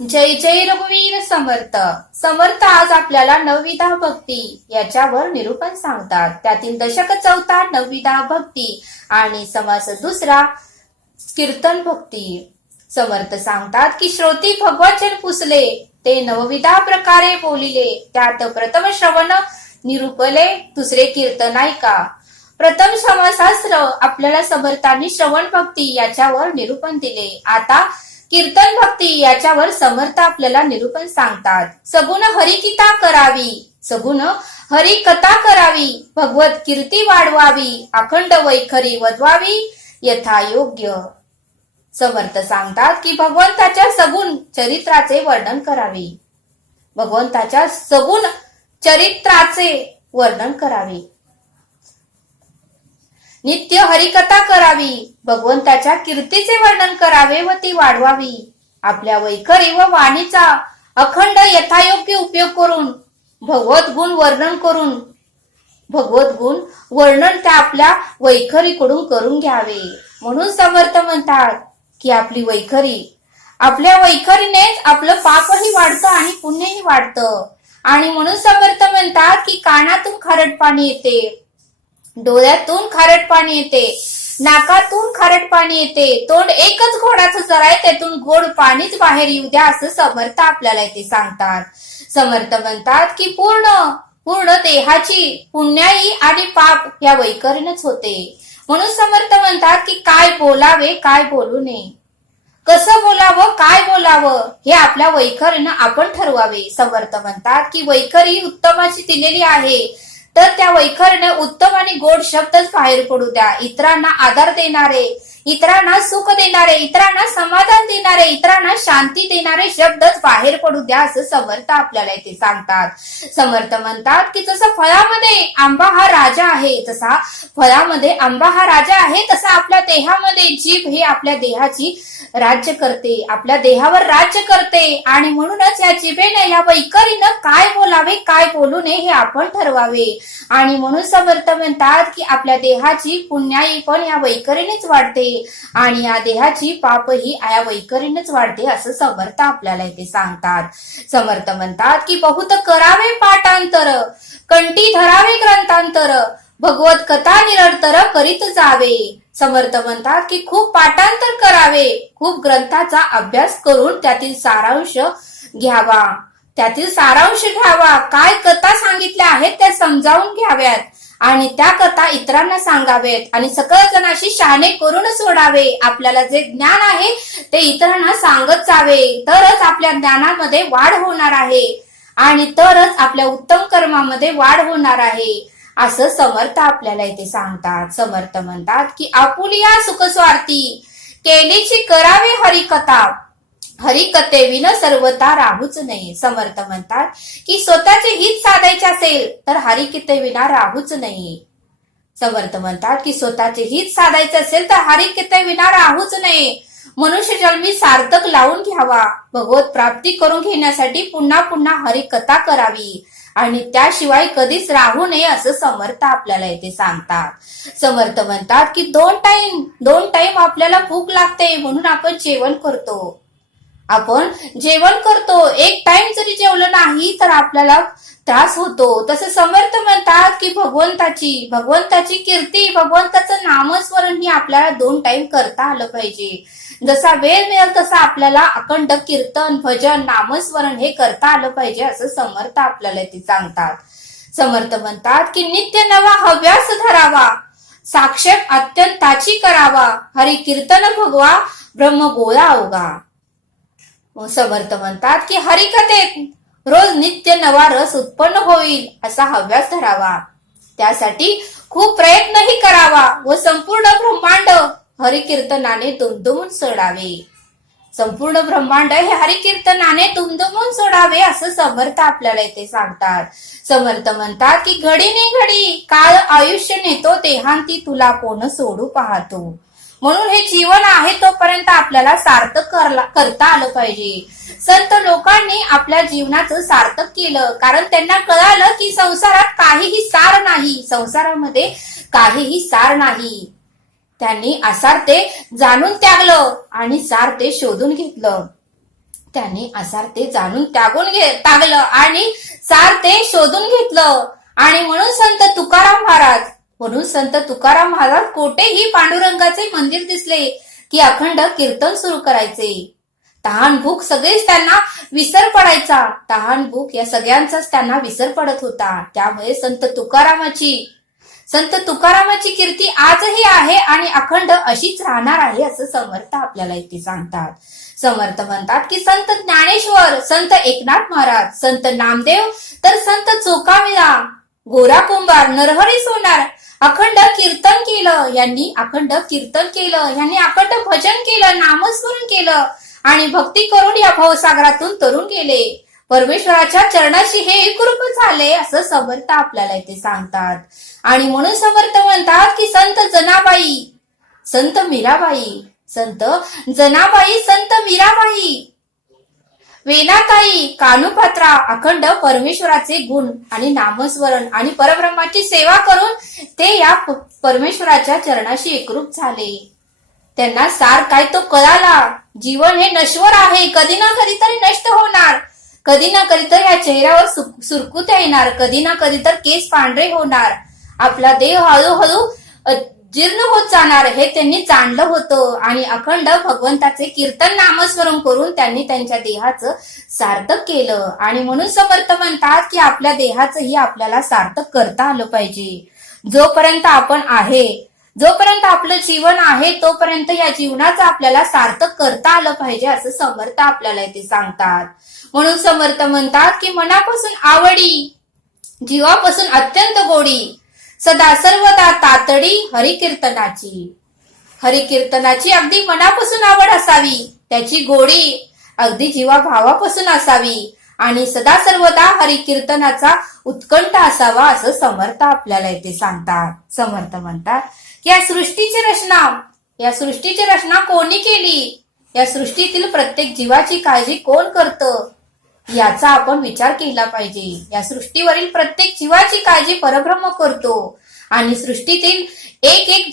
जय जय रघुवीर समर्थ. समर्थ आज आपल्याला नवविधा भक्ती याच्यावर निरूपण सांगतात. त्यातील दशक चौथा नवविधा भक्ती आणि समास दुसरा कीर्तन भक्ती. समर्थ सांगतात की श्रोती भगवचन पुसले ते नवविधा प्रकारे बोलिले, त्यात प्रथम श्रवण निरूपले दुसरे कीर्तन ऐका. प्रथम समाशास्त्र आपल्याला समर्थांनी श्रवण भक्ती याच्यावर निरूपण दिले. आता कीर्तन भक्ती याच्यावर समर्थ आपल्याला निरूपण सांगतात. सगुण हरिकथा करावी, सगुण हरिकथा करावी, भगवत कीर्ती वाढवावी, अखंड वैखरी वधवावी यथायोग्य. समर्थ सांगतात की भगवंताच्या सगुण चरित्राचे वर्णन करावे, भगवंताच्या सगुण चरित्राचे वर्णन करावे. नित्य हरिकथा करावी, भगवंताच्या कीर्तीचे वर्णन करावे व ती वाढवावी. आपल्या वैखरी व वाणीचा अखंड यथायोग्य उपयोग करून भगवत गुण वर्णन करून भगवत गुण वर्णन त्या आपल्या वैखरीकडून करून घ्यावे. म्हणून समर्थ म्हणतात की आपली वैखरी, आपल्या वैखरीनेच आपलं पापही वाढतं आणि पुण्यही वाढतं. आणि म्हणून समर्थ म्हणतात की कानातून खारट पाणी येते, डोळ्यातून खारट पाणी येते, नाकातून खारट पाणी येते, तोंड एकच घोडाचं जर आहे त्यातून गोड पाणीच बाहेर येऊ द्या असं समर्थ आपल्याला इथे सांगतात. समर्थ म्हणतात की पूर्ण देहाची पुण्याई आणि पाप या वैखरीनच होते. म्हणून समर्थ म्हणतात की काय बोलावे काय बोलू नये, कसं बोलावं काय बोलावं हे आपल्या वैखरीनं आपण ठरवावे. समर्थ म्हणतात की वैखरी उत्तमाची दिलेली आहे तर त्या वैखरीने उत्तम आणि गोड शब्दच बाहेर पडू द्या. इतरांना आधार देणारे, इतरांना सुख देणारे, इतरांना समाधान देणारे, इतरांना शांती देणारे शब्दच बाहेर पडू द्या असं समर्थ आपल्याला इथे सांगतात. समर्थ म्हणतात की जसं फळामध्ये आंबा हा राजा आहे, तसा फळामध्ये आंबा हा राजा आहे, तसा आपल्या देहामध्ये जीभ हे आपल्या देहाची राज्य करते, आपल्या देहावर राज्य करते. आणि म्हणूनच या जिभेने या वैखरीनं काय बोलावे काय बोलू नये हे आपण ठरवावे. आणि म्हणून समर्थ म्हणतात की आपल्या देहाची पुण्याई पण या वैखरीनेच वाढते आणि या देहाची पाप ही या वैखरीनेच वाढते असं समर्थ आपल्याला इथे सांगतात. समर्थ म्हणतात की बहुत करावे पाठांतर, कंठी धरावे ग्रंथांतर, भगवत कथा निरंतर करीत जावे. समर्थ म्हणतात की खूप पाठांतर करावे, खूप ग्रंथाचा अभ्यास करून त्यातील सारांश घ्यावा, त्यातील सारांश घ्यावा. काय कथा सांगितल्या आहेत त्या समजावून घ्याव्यात आणि त्या कथा इतरांना सांगावेत आणि सकळ जणांशी शहाणे करून सोडावे. आपल्याला जे ज्ञान आहे ते इतरांना सांगत जावे, तरच आपल्या ज्ञानामध्ये वाढ होणार आहे आणि तरच आपल्या उत्तम कर्मामध्ये वाढ होणार आहे असं समर्थ आपल्याला इथे सांगतात. समर्थ म्हणतात की आपुलिया सुख स्वार्थी केलीची करावे हरिकथा, हरिकथेविन सर्वता राहूच नये. समर्थ म्हणतात की स्वतःचे हित साधायचे असेल तर हरिकथेविना राहूच नये. समर्थ म्हणतात की स्वतःचे हित साधायचे असेल तर हरिकथेविना राहूच नये. मनुष्य जन्मी सार्थक लावून घ्यावा, भगवत प्राप्ती करून घेण्यासाठी पुन्हा पुन्हा हरिकथा करावी आणि त्याशिवाय कधीच राहू नये असं समर्थ आपल्याला इथे सांगतात. समर्थ म्हणतात की दोन टाइम आपल्याला भूक लागते म्हणून आपण जेवण करतो, आपण जेवण करतो. एक टाइम जरी जेवलं नाही तर आपल्याला त्रास होतो. तसं समर्थ म्हणतात की भगवंताची कीर्ती, भगवंताचं नामस्मरण ही आपल्याला 2 टाइम करता आलं पाहिजे. जसा वेळ मिळेल तसा आपल्याला अखंड कीर्तन भजन नामस्मरण हे करता आलं पाहिजे असं समर्थ आपल्याला ते सांगतात. समर्थ म्हणतात की नित्य नवा हव्यास धरावा, साक्षेप अत्यंताची करावा, हरि कीर्तन भगवा ब्रह्म गोळा अवघा. समर्थ म्हणतात की हरिकथेत रोज नित्य नवा रस उत्पन्न होईल असा हव्यास धरावा, त्यासाठी खूप प्रयत्नही करावा व संपूर्ण ब्रह्मांड हरिकीर्तनाने दुमदुमून सोडावे. संपूर्ण ब्रह्मांड हे हरिकीर्तनाने दुमदुमून सोडावे असं समर्थ आपल्याला इथे सांगतात. समर्थ म्हणतात की घडीने घडी काळ आयुष्य नेतो, देहांती तुला कोण सोडू पाहतो. म्हणून हे जीवन आहे तोपर्यंत आपल्याला सार्थक करता आलं पाहिजे. संत लोकांनी आपल्या जीवनाचं सार्थक केलं कारण त्यांना कळालं की संसारात काहीही सार नाही, संसारामध्ये काहीही सार नाही. त्यांनी असार ते जाणून त्यागलं आणि सार ते शोधून घेतलं. त्याने आसार ते जाणून टाकलं आणि सार ते शोधून घेतलं. आणि म्हणून संत तुकाराम महाराज कोठेही पांडुरंगाचे मंदिर दिसले की अखंड कीर्तन सुरू करायचे. तहान भूक सगळीच त्यांना विसर पडायचा. तहान भूक या सगळ्यांचाच त्यांना विसर पडत होता. त्यामुळे संत तुकारामाची कीर्ती आजही आहे आणि अखंड अशीच राहणार आहे असं समर्थ आपल्याला इथे सांगतात. समर्थ म्हणतात की संत ज्ञानेश्वर, संत एकनाथ महाराज, संत नामदेव, तर संत चोखामेळा, गोरा कुंभार, नरहरी सोनार अखंड कीर्तन केलं. यांनी अखंड भजन केलं, नामस्मरण केलं आणि भक्ती करून या भवसागरातून तरुण गेले. परमेश्वराच्या चरणाशी हे एकरूप झाले असं समर्थ आपल्याला इथे सांगतात. आणि म्हणून समर्थ म्हणतात की संत जनाबाई, संत मीराबाई, संत मीराबाई, वेणाताई, कानुपात्रा अखंड परमेश्वराचे गुण आणि नामस्मरण आणि परब्रह्माची सेवा करून ते या परमेश्वराच्या चरणाशी एकरूप झाले. त्यांना सार काय तो कळाला. जीवन हे नश्वर आहे, कधी ना कधी तरी नष्ट होणार, कधी ना कधी तर या चेहऱ्यावर सुरकुत्या येणार, कधी ना कधी तर केस पांढरे होणार, आपला देह हळूहळू जीर्ण होत जाणार हे त्यांनी जाणलं होतं. आणि अखंड भगवंताचे कीर्तन नामस्मरण करून त्यांनी त्यांच्या देहाचं सार्थक केलं. आणि म्हणून समर्थ म्हणतात की आपल्या देहाचंही आपल्याला सार्थक करता आलं पाहिजे. जोपर्यंत आपण आहे, जोपर्यंत आपलं जीवन आहे तोपर्यंत या जीवनाचं आपल्याला सार्थक करता आलं पाहिजे असं समर्थ आपल्याला इथे सांगतात. म्हणून समर्थ म्हणतात की मनापासून आवडी, जीवापासून अत्यंत गोडी, सदा सर्वदा तातडी हरिकीर्तनाची अगदी मनापासून आवड असावी, त्याची गोडी अगदी जीवाभावापासून असावी आणि सदा सर्वदा हरिकीर्तनाचा उत्कंठ असावा असं समर्थ आपल्याला इथे सांगतात. समर्थ म्हणतात की या सृष्टीची रचना कोणी केली, या सृष्टीतील प्रत्येक जीवाची काळजी कोण करतं याचा आपण विचार केला पाहिजे. या सृष्टीवरील प्रत्येक जीवाची काळजी परब्रह्म करतो आणि सृष्टीतील एक एक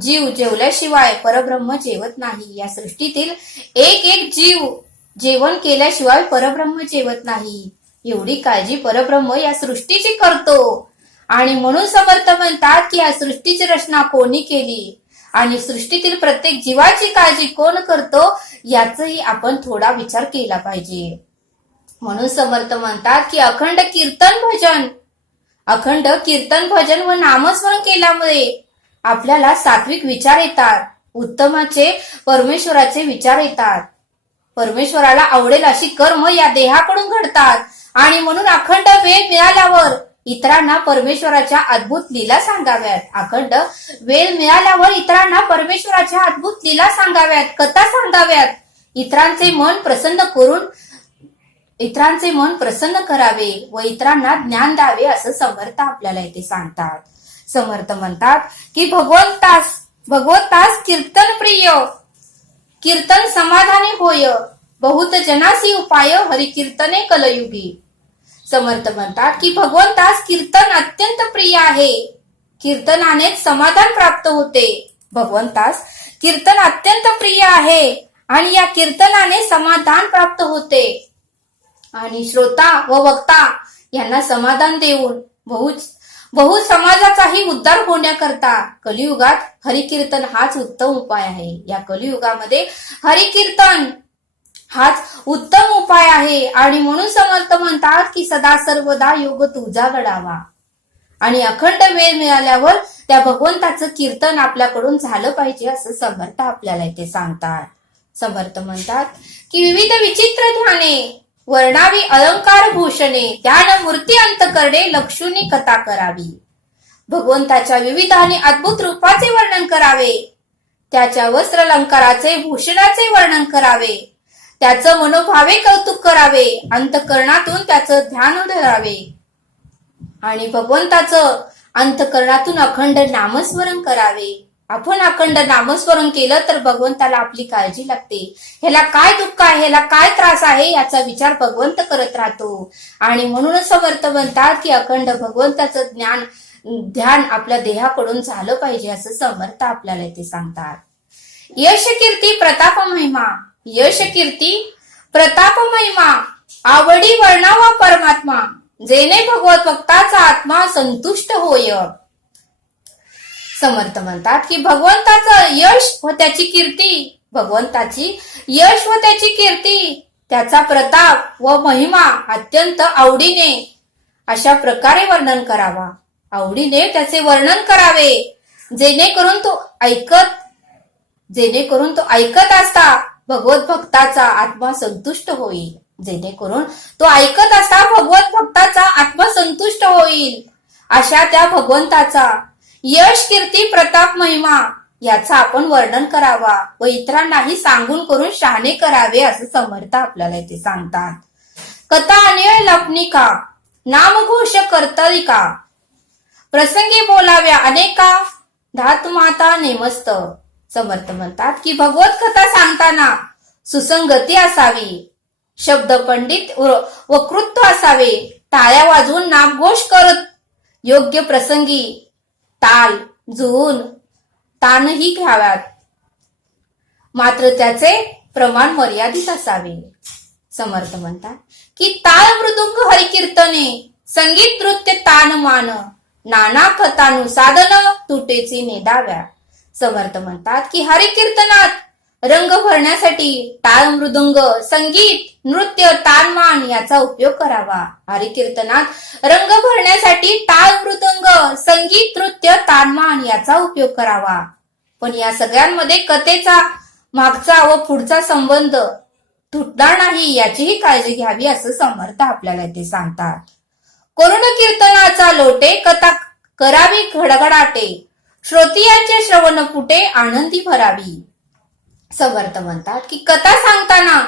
जीव जेवल्याशिवाय परब्रह्म जेवत नाही. या सृष्टीतील एक एक जीव जेवण केल्याशिवाय परब्रह्म जेवत नाही. एवढी काळजी परब्रह्म या सृष्टीची करतो. आणि म्हणून समर्थ म्हणतात की या सृष्टीची रचना कोणी केली आणि सृष्टीतील प्रत्येक जीवाची काळजी कोण करतो याचाही आपण थोडा विचार केला पाहिजे. म्हणून समर्थ म्हणतात की अखंड कीर्तन भजन व नामस्मरण केल्यामुळे आपल्याला सात्विक विचार येतात, उत्तमाचे परमेश्वराचे विचार येतात, परमेश्वराला आवडेल अशी कर्म या देहाकडून घडतात. आणि म्हणून अखंड वेळ मिळाल्यावर इतरांना परमेश्वराच्या अद्भुत लीला सांगाव्यात. अखंड वेळ मिळाल्यावर इतरांना परमेश्वराच्या अद्भुत लीला सांगाव्यात, कथा सांगाव्यात, इतरांचे मन प्रसन्न करावे व इतरांना ज्ञान द्यावे असं समर्थ आपल्याला इथे सांगतात. समर्थ म्हणतात की भगवंतास कीर्तन प्रिय, कीर्तन समाधानी होय, बहुत जनासी उपाय हरिकीर्तने कलयुगी. समर्थ म्हणतात की भगवंतास कीर्तन अत्यंत प्रिय आहे, कीर्तनानेच समाधान प्राप्त होते. भगवंतास कीर्तन अत्यंत प्रिय आहे आणि या कीर्तनाने समाधान प्राप्त होते. आणि श्रोता व वक्ता यांना समाधान देऊन बहु समाजाचाही उद्धार होण्याकरता कलियुगात हरिकीर्तन हाच उत्तम उपाय आहे. या कलियुगामध्ये हरिकीर्तन हाच उत्तम उपाय आहे. आणि म्हणून समर्थ म्हणतात की सदा सर्वदा योग तुझा घडावा आणि अखंड वेळ मिळाल्यावर त्या भगवंताचं कीर्तन आपल्याकडून झालं पाहिजे असं समर्थ आपल्याला इथे सांगतात. समर्थ म्हणतात की विविध विचित्र ध्याने वर्णावी अलंकार भूषणे, ध्यान मूर्ती अंतकरणे लक्षुनी कथा करावी. भगवंताच्या विविध आणि अद्भुत रूपाचे वर्णन करावे, त्याच्या वस्त्र अलंकाराचे भूषणाचे वर्णन करावे, त्याचं मनोभावे कौतुक करावे, अंतकरणातून त्याचं ध्यान धरावे आणि भगवंताचं अंतकरणातून अखंड नामस्मरण करावे. आपण अखंड नामस्मरण केलं तर भगवंताला आपली काळजी लागते. ह्याला काय दुःख आहे, ह्याला काय त्रास आहे याचा विचार भगवंत करत राहतो. आणि म्हणूनच समर्थ म्हणतात की अखंड भगवंताचं ध्यान आपल्या देहाकडून झालं पाहिजे असं समर्थ आपल्याला इथे सांगतात. यश कीर्ती प्रताप महिमा, यश कीर्ती प्रताप महिमा आवडी वर्णावा परमात्मा, जेणे भगवत भक्ताचा आत्मा संतुष्ट होय. समर्थ म्हणतात की भगवंताचं यश व त्याची कीर्ती, भगवंताची यश व त्याची कीर्ती, त्याचा प्रताप व महिमा अत्यंत आवडीने अशा प्रकारे वर्णन करावा. आवडीने त्याचे वर्णन करावे, जेणेकरून तो ऐकत असता भगवत भक्ताचा आत्मा संतुष्ट होईल. जेणेकरून तो ऐकत असता भगवत भक्ताचा आत्मा संतुष्ट होईल. अशा त्या भगवंताचा यश, कीर्ती, प्रताप, महिमा याचा आपण वर्णन करावा व इतरांनाही सांगून करून शहाणे करावे असं समर्थ आपल्याला इथे सांगतात. कथा अन्वय लपनिका, नामघोष कर्तरिका, प्रसंगी बोलाव्या अनेका, धातुमाता नेमस्त. समर्थ म्हणतात की भगवत कथा सांगताना सुसंगती असावी, शब्द पंडित वक्तृत्व असावे, टाळ्या वाजवून नामघोष करत योग्य प्रसंगी ताल जुळून तानही घ्याव्यात, मात्र त्याचे प्रमाण मर्यादित असावे. समर्थ म्हणतात की ताल मृदुंग हरिकीर्तने, संगीत नृत्य तान मान, नाना कथानु साधन तुटेचे नेदाव्या. समर्थ म्हणतात की हरिकीर्तनात रंग भरण्यासाठी टाळ मृदुंग, संगीत, नृत्य, तानमान याचा उपयोग करावा. हरिकीर्तनात रंग भरण्यासाठी टाळ मृदुंग, संगीत, नृत्य, तानमान याचा उपयोग करावा. पण या सगळ्यांमध्ये कथेचा मागचा व पुढचा संबंध तुटणार नाही याचीही काळजी घ्यावी असं समर्थ आपल्याला इथे सांगतात. करुण कीर्तनाचा लोटे, कथा करावी घडघडाटे, श्रोतियांचे श्रवण पुटे आनंदी भरावी. समर्थ म्हणतात की कथा सांगताना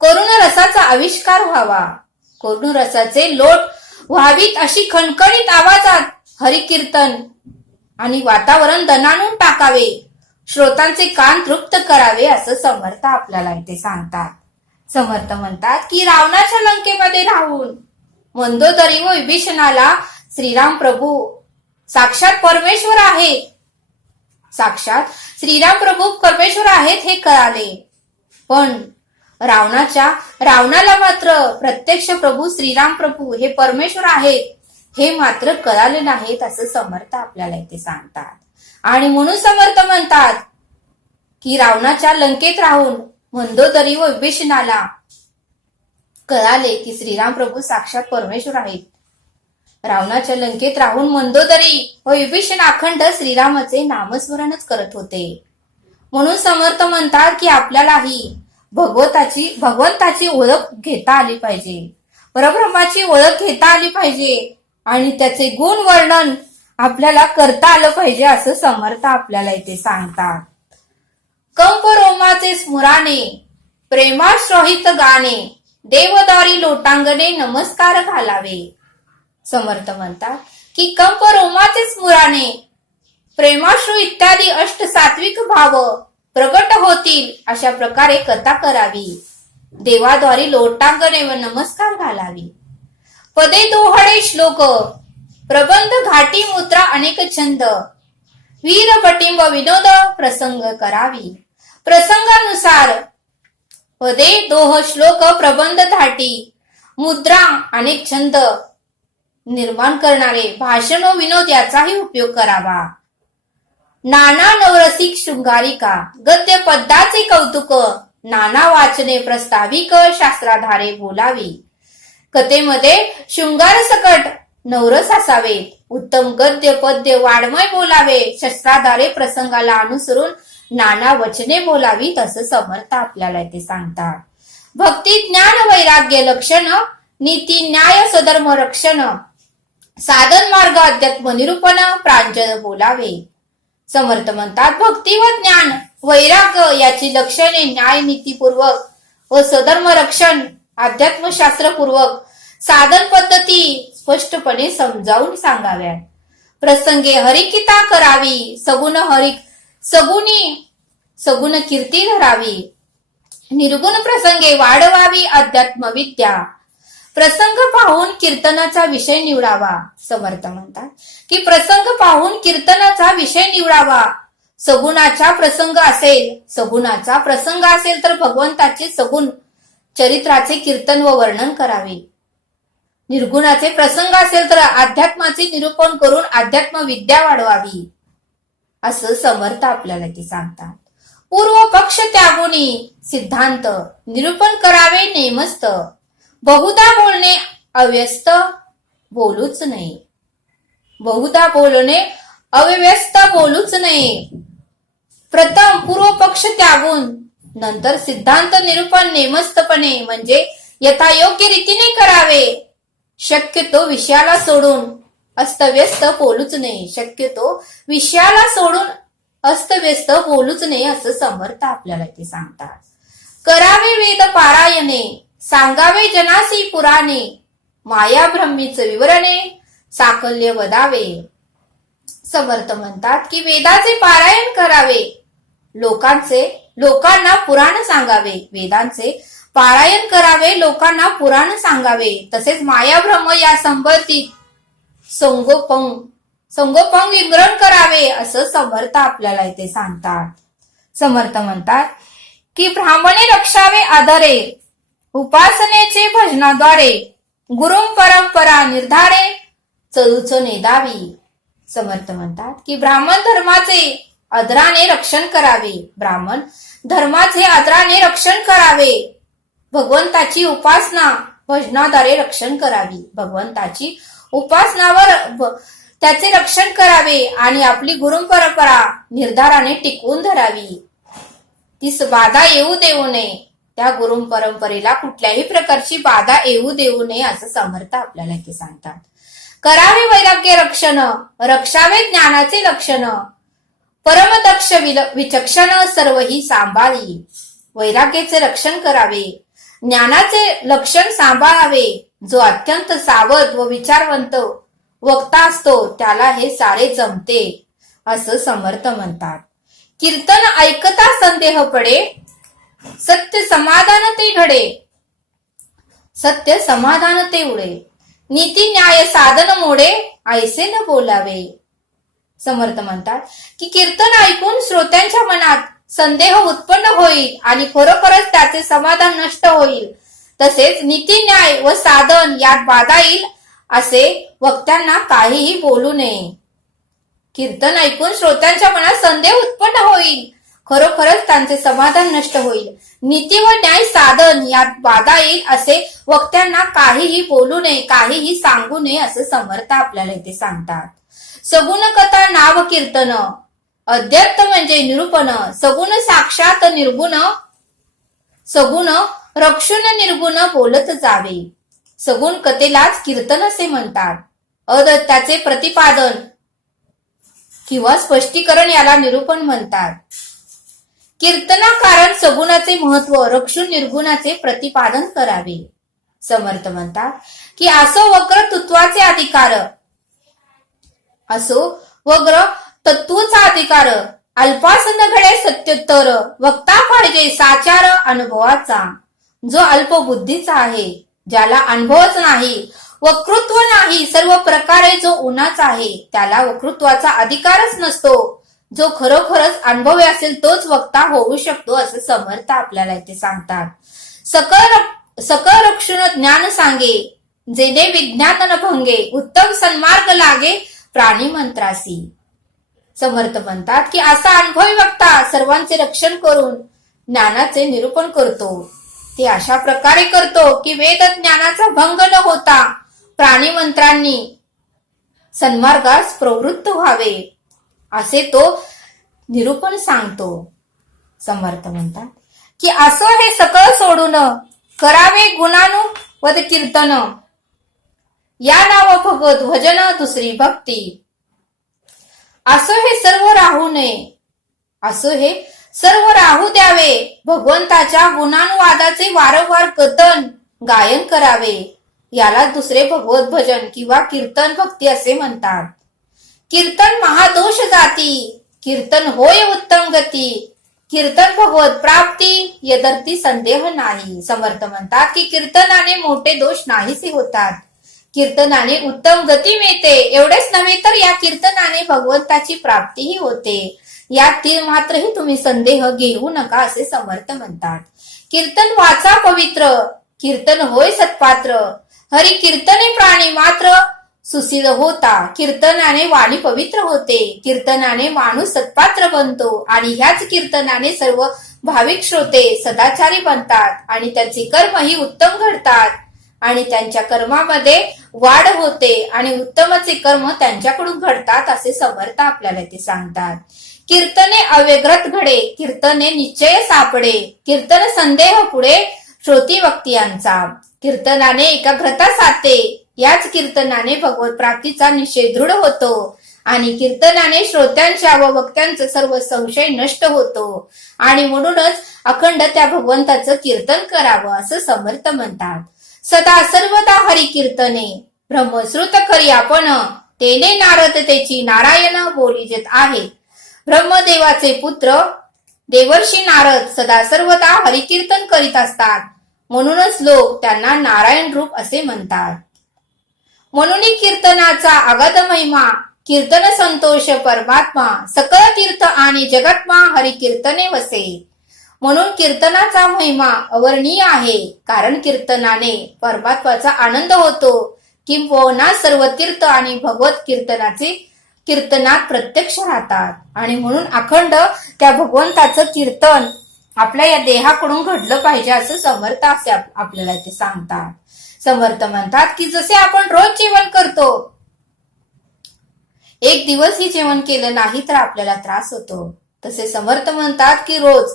करुण रसाचा आविष्कार व्हावा, करुण रसाचे लोट व्हावीत अशी खणखणीत आवाजात हरिकीर्तन आणि वातावरण दणाणून टाकावे, श्रोतांचे कान तृप्त करावे असं समर्थ आपल्याला इथे सांगतात. समर्थ म्हणतात की रावणाच्या लंकेमध्ये राहून मंदोदरी व विभीषणाला श्रीराम प्रभू साक्षात परमेश्वर आहेत, साक्षात श्रीराम प्रभू परमेश्वर आहेत हे कळाले. पण रावणाला मात्र प्रत्यक्ष प्रभू श्रीराम प्रभू हे परमेश्वर आहेत हे मात्र कळाले नाहीत असं समर्थ आपल्याला इथे सांगतात. आणि म्हणून समर्थ म्हणतात की रावणाच्या लंकेत राहून मंदोदरी व विभीषणाला कळाले की श्रीराम प्रभू साक्षात परमेश्वर आहेत. रावणाच्या लंकेत राहून मंदोदरी व विभीषण अखंड श्रीरामाचे नामस्मरणच करत होते. म्हणून समर्थ म्हणतात की आपल्यालाही भगवंताची ओळख घेता आली पाहिजे, परब्रह्माची ओळख घेता आली पाहिजे आणि त्याचे गुण वर्णन आपल्याला करता आलं पाहिजे असं समर्थ आपल्याला इथे सांगतात. कंप रोमाचे स्मुराने, प्रेमाश्रहित गाणे, देवदारी लोटांगणे नमस्कार घालावे. समर्थ म्हणतात की कंप रोमाचे स्मुराने, प्रेमाश्रू इत्यादी अष्ट सात्विक भाव प्रगट होतील अशा प्रकारे कथा करावी, देवाद्वारी लोटांगणे व नमस्कार घालावी. पदे दोहडे श्लोक, प्रबंध घाटी मुद्रा अनेक छंद, वीर पटिंब विनोद प्रसंग करावी. प्रसंगानुसार पदे दोह श्लोक, प्रबंध धाटी, मुद्रा अनेक छंद निर्माण करणारे भाषण व विनोद याचाही उपयोग करावा. नाना नवरसिक शृंगारिका, गद्य पद्याचे कौतुक, नाना वाचने प्रस्ताविक, शास्त्राधारे बोलावी. कथेमध्ये शृंगार सकट नवरस असावेत, उत्तम गद्य पद्य वाड्मय बोलावे, शस्त्राधारे प्रसंगाला अनुसरून नाना वचने बोलावीत असं समर्थ आपल्याला इथे सांगतात. भक्ती ज्ञान वैराग्य लक्षण, नीती न्याय स्वधर्म रक्षण, साधन मार्ग अध्यात्म निरूपण प्रांजळ बोलावे. समर्थ म्हणतात भक्ती व ज्ञान वैराग्य याची लक्षणे न्याय नीतीपूर्वक व स्वधर्म रक्षण अध्यात्मशास्त्रपूर्वक साधन पद्धती स्पष्टपणे समजावून सांगाव्यात. प्रसंगे हरिकिता करावी, सगुण कीर्ती धरावी, निर्गुण प्रसंगे वाढवावी अध्यात्म विद्या. प्रसंग पाहून कीर्तनाचा विषय निवडावा. समर्थ म्हणतात की प्रसंग पाहून कीर्तनाचा विषय निवडावा. सगुणाचा प्रसंग असेल तर भगवंताचे सगुण चरित्राचे कीर्तन व वर्णन करावे. निर्गुणाचे प्रसंग असेल तर अध्यात्माचे निरूपण करून अध्यात्म विद्या वाढवावी, असं समर्थ आपल्याला ते सांगतात. पूर्व पक्ष त्यागुनी सिद्धांत निरूपण करावे नेमस्त. बहुधा बोलणे अव्यस्त बोलूच नाही. बहुधा बोलणे अव्यस्त बोलूच नाही. प्रथम पूर्व पक्ष त्यागून नंतर सिद्धांत निरूपण नेमस्तपणे म्हणजे यथायोग्य रीतीने करावे. शक्यतो विषयाला सोडून अस्तव्यस्त बोलूच नाही. शक्यतो विषयाला सोडून अस्तव्यस्त बोलूच नाही असं समर्थ आपल्याला ते सांगतात. करावे वेद पारायणे सांगावे जनासी पुराणे. माया ब्रह्मीच विवरणे साकल्य वदावे. समर्थ म्हणतात की वेदाचे पारायण करावे, लोकांना पुराण सांगावे. वेदांचे पारायण करावे, लोकांना पुराण सांगावे. तसेच माया ब्रह्म या संबंधित संगोपंग विवरण करावे असं समर्थ आपल्याला इथे सांगतात. समर्थ म्हणतात की ब्राह्मणे रक्षावे आदरे उपासनेचे भजनाद्वारे गुरुं परंपरा निर्धारे चलूच नेदावी. समर्थ म्हणतात की ब्राह्मण धर्माचे आदराने रक्षण करावे. ब्राह्मण धर्माचे आदराने रक्षण करावे. भगवंताची उपासना भजनाद्वारे रक्षण करावी. भगवंताची उपासनावर त्याचे रक्षण करावे आणि आपली गुरु परंपरा निर्धाराने टिकवून धरावी. तीस बाधा येऊ देऊ नये. त्या गुरु परंपरेला कुठल्याही प्रकारची बाधा येऊ देऊ नये असं समर्थ आपल्याला इथे सांगतात. करावे वैराग्य रक्षण रक्षावे ज्ञानाचे लक्षण. परमदक्ष विचक्षण सर्व ही सांभाळी. वैराग्याचे रक्षण करावे, ज्ञानाचे लक्षण सांभाळावे. जो अत्यंत सावध व विचारवंत वक्ता असतो त्याला हे सारे जमते असं समर्थ म्हणतात. कीर्तन ऐकता संदेह पडे सत्य समाधान ते घडे. सत्य समाधान ते उडे. नीती न्याय साधन मोडे ऐसे न बोलावे. समर्थ म्हणतात की कीर्तन ऐकून श्रोत्यांच्या मनात संदेह उत्पन्न होईल आणि खरोखरच त्याचे समाधान नष्ट होईल. तसेच नीती न्याय व साधन यात बाधा येईल असे वक्त्यांना काहीही बोलू नये. कीर्तन ऐकून श्रोत्यांच्या मनात संदेह उत्पन्न होईल, खरोखरच त्यांचे समाधान नष्ट होईल. नीती व न्याय साधन यात बाधा येईल असे वक्त्यांना काहीही बोलू नये, काहीही सांगू नये असं समर्थ आपल्याला इथे सांगतात. सगुण कथा नाव कीर्तन अद्यत्त म्हणजे निरूपण. सगुण साक्षात निर्गुण सगुण रक्षुण निर्गुण बोलत जावे. सगुण कथेलाच कीर्तन असे म्हणतात. अदत्ताचे प्रतिपादन किंवा स्पष्टीकरण याला निरूपण म्हणतात. कीर्तनाकारण सगुणाचे महत्व रक्षुण निर्गुणाचे प्रतिपादन करावे. समर्थ म्हणतात की असो वक्र तत्वाचे अधिकार असो वग्र तत्वचा अधिकार अल्पासन घडे सत्योत्तर. वक्ता पाहिजे साचार अनुभवाचा. जो अल्पबुद्धीचा आहे, ज्याला अनुभवच नाही, वक्तृत्व नाही, सर्व प्रकारे जो उन्हाचा आहे, त्याला वक्तृत्वाचा अधिकारच नसतो. जो खरोखरच अनुभवी असेल तोच वक्ता होऊ शकतो असं समर्थ आपल्याला इथे सांगतात. सकळ रक्षण ज्ञान सांगे जेणे विज्ञान न भंगे. उत्तम सन्मार्ग लागे प्राणी मंत्रासी. समर्थ म्हणतात की असा अनुभवी वक्ता सर्वांचे रक्षण करून ज्ञानाचे निरूपण करतो. ते अशा प्रकारे करतो की वेद ज्ञानाचा भंग न होता प्राणी मंत्रांनी सन्मार्गास प्रवृत्त व्हावे असे तो निरूपण सांगतो. समर्थ म्हणतात की असं हे सकळ सोडून करावे गुणानुवद कीर्तन. या नाव भगवत भजन दुसरी भक्ती. असं हे सर्व राहू नये. असं हे सर्व राहू द्यावे. भगवंताच्या गुणानुवादाचे वारंवार कथन गायन करावे. याला दुसरे भगवत भजन किंवा कीर्तन भक्ती असे म्हणतात. कीर्तन महादोष जाती कीर्तन होय उत्तम गती. कीर्तन भगवत प्राप्ती यदर्थी संदेह नाही. समर्थ म्हणतात की कीर्तनाने मोठे दोष नाहीसे होतात. कीर्तनाने उत्तम गती मिळते. एवढेच नव्हे तर या कीर्तनाने भगवंताची प्राप्तीही होते. यात मात्रही तुम्ही संदेह घेऊ नका असे समर्थ म्हणतात. कीर्तन वाचा पवित्र, कीर्तन होय सत्पात्र, हरी कीर्तने प्राणी मात्र सुशील होता, कीर्तनाने वाणी पवित्र होते, कीर्तनाने माणूस सत्पात्र बनतो आणि ह्याच कीर्तनाने सर्व भाविक श्रोते सदाचारी बनतात आणि त्यांचे कर्मही उत्तम घडतात आणि त्यांच्या कर्मामध्ये वाढ होते आणि उत्तमचे कर्म त्यांच्याकडून घडतात असे समर्थ आपल्याला ते सांगतात. कीर्तने अव्यग्रत घडे, कीर्तने निश्चय सापडे, कीर्तन संदेह पुढे श्रोती भक्ती यांचा, कीर्तनाने एकाग्रता साधते, याच कीर्तनाने भगवत प्राप्तीचा निश्चय दृढ होतो आणि कीर्तनाने श्रोत्यांच्या व वक्त्यांचा सर्व संशय नष्ट होतो आणि म्हणूनच अखंड त्या भगवंताचं कीर्तन करावं असं समर्थ म्हणतात. सदा सर्वदा हरी कीर्तने ब्रह्मश्रुत करी आपण, तेने नारद त्याची नारायण बोलिजेत आहे. ब्रह्मदेवाचे पुत्र देवर्षी नारद सदा सर्वदा हरिकीर्तन करीत असतात, म्हणूनच लोक त्यांना नारायण रूप असे म्हणतात. म्हणून कीर्तनाचा अगाध महिमा, कीर्तन संतोष परमात्मा, सकळ तीर्थ आणि जगत्मा हरी कीर्तने वसे. म्हणून कीर्तनाचा महिमा अवर्णीय आहे, कारण कीर्तनाने परमात्माचा आनंद होतो, किंबहुना सर्व तीर्थ आणि भगवत कीर्तनात प्रत्यक्ष राहतात आणि म्हणून अखंड त्या भगवंताचं कीर्तन आपल्या या देहाकडून घडलं पाहिजे असं समर्थ असे आपल्याला ते सांगतात. समर्थ म्हणतात की जसे आपण रोज जेवण करतो, एक दिवसही जेवण केलं नाही तर आपल्याला त्रास होतो, तसे समर्थ म्हणतात की रोज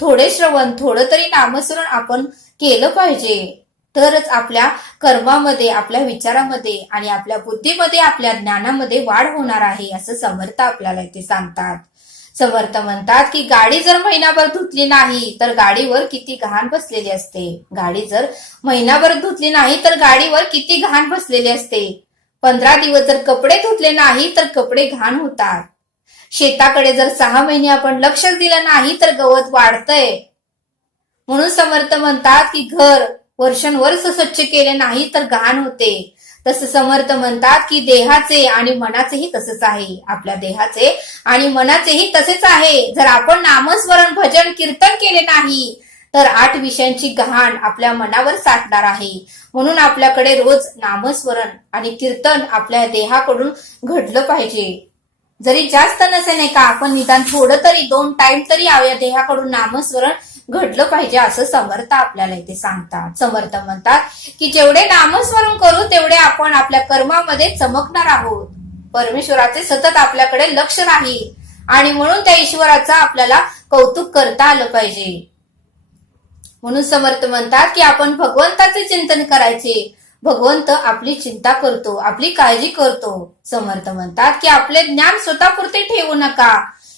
थोडे श्रवण, थोडं तरी नामस्मरण आपण केलं पाहिजे, तरच आपल्या कर्मामध्ये, आपल्या विचारामध्ये आणि आपल्या बुद्धीमध्ये, आपल्या ज्ञानामध्ये वाढ होणार आहे असं समर्थ आपल्याला ते सांगतात. समर्थ म्हणतात की गाडी जर महिनाभर धुतली नाही तर गाडीवर किती घाण बसलेली असते. गाडी जर महिनाभर धुतली नाही तर गाडीवर किती घाण बसलेली असते. 15 दिवस जर कपडे धुतले नाही तर कपडे घाण होतात. शेताकडे जर 6 महिने आपण लक्ष दिलं नाही तर गवत वाढतंय. म्हणून समर्थ म्हणतात की घर वर्षानुवर्ष स्वच्छ केले नाही तर घाण होते. तसं समर्थ म्हणतात की देहाचे आणि मनाचेही तसंच आहे. आपल्या देहाचे आणि मनाचेही तसेच आहे. जर आपण नामस्मरण, भजन, कीर्तन केले नाही तर 8 विषयांची घाण आपल्या मनावर साठणार आहे. म्हणून आपल्याकडे रोज नामस्मरण आणि कीर्तन आपल्या देहाकडून घडलं पाहिजे. जरी जास्त नसे नाही का, आपण निदान थोडं तरी 2 टाइम तरी या देहाकडून नामस्मरण घडलं पाहिजे असं समर्थ आपल्याला इथे सांगतात. समर्थ म्हणतात की जेवढे नामस्मरण करू तेवढे आपण आपल्या कर्मामध्ये चमकणार आहोत. परमेश्वराचे सतत आपल्याकडे लक्ष राहील आणि म्हणून त्या ईश्वराचा आपल्याला कौतुक करता आलं पाहिजे. म्हणून समर्थ म्हणतात की आपण भगवंताचे चिंतन करायचे. भगवंत आपली चिंता करतो, आपली काळजी करतो. समर्थ म्हणतात की आपले ज्ञान स्वतःपुरते ठेवू नका,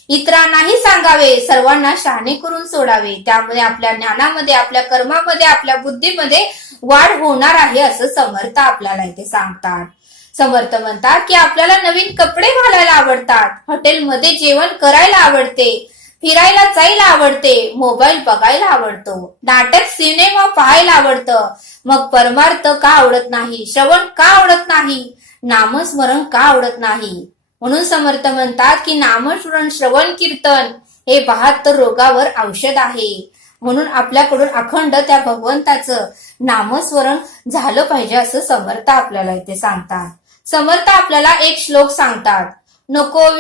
इतरांनाही सांगावे, सर्वांना शहाणे करून सोडावे. त्यामुळे आपल्या ज्ञानामध्ये, आपल्या कर्मामध्ये, आपल्या बुद्धीमध्ये वाढ होणार आहे असं समर्थ आपल्याला इथे सांगतात. समर्थ म्हणतात की आपल्याला नवीन कपडे घालायला आवडतात, हॉटेलमध्ये जेवण करायला आवडते, फिरायला जायला आवडते, मोबाईल बघायला आवडतो, नाटक, सिनेमा पाहायला आवडतं. मग परमार्थ का आवडत नाही? श्रवण का आवडत नाही? नामस्मरण का आवडत नाही? म्हणून समर्थ म्हणतात की नामस्मरण, श्रवण, कीर्तन हे 72 रोगावर औषध आहे. म्हणून आपल्याकडून अखंड त्या भगवंताचं नामस्मरण झालं पाहिजे असं समर्थ आपल्याला इथे सांगतात. समर्थ आपल्याला एक श्लोक सांगतात, नको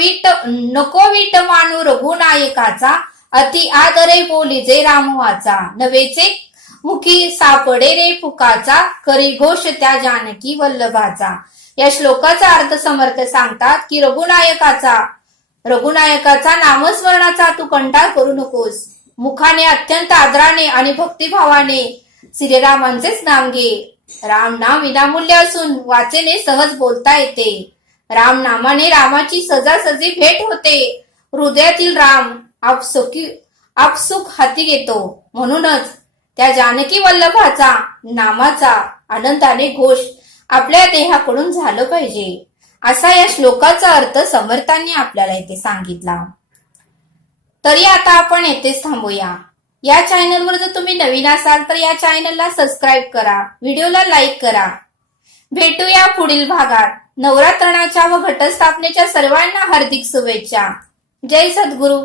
वीट मानू रघुनायकाचा, अति आदरे बोली जे रामवाचा, नवेचे मुखी सापडे रे पुकाचा, करी घोष त्या जानकी वल्लभाचा. या श्लोकाचा अर्थ समर्थ सांगतात की रघुनायकाचा नामस्मरणाचा तू कंटाळ करू नकोस. मुखाने अत्यंत आदराने आणि भक्तिभावाने श्रीरामांचेच नाम घे. राम नाम विनामूल्य असून वाचेने सहज बोलता येते. राम नामाने रामाची सजासजी भेट होते. हृदयातील राम आपसुक हाती घेतो. म्हणूनच त्या जानकी वल्लभाचा नामाचा आनंदाने घोष आपल्या देहाकडून झालं पाहिजे, असा या श्लोकाचा अर्थ समर्थांनी आपल्याला इथे सांगितला. तरी आता आपण येथेच थांबूया. या चॅनलवर जर तुम्ही नवीन असाल तर या चॅनलला सबस्क्राईब करा, व्हिडिओला लाईक करा. भेटूया पुढील भागात. नवरात्रणाच्या व घटस्थापनेच्या सर्वांना हार्दिक शुभेच्छा. जय सद्गुरू.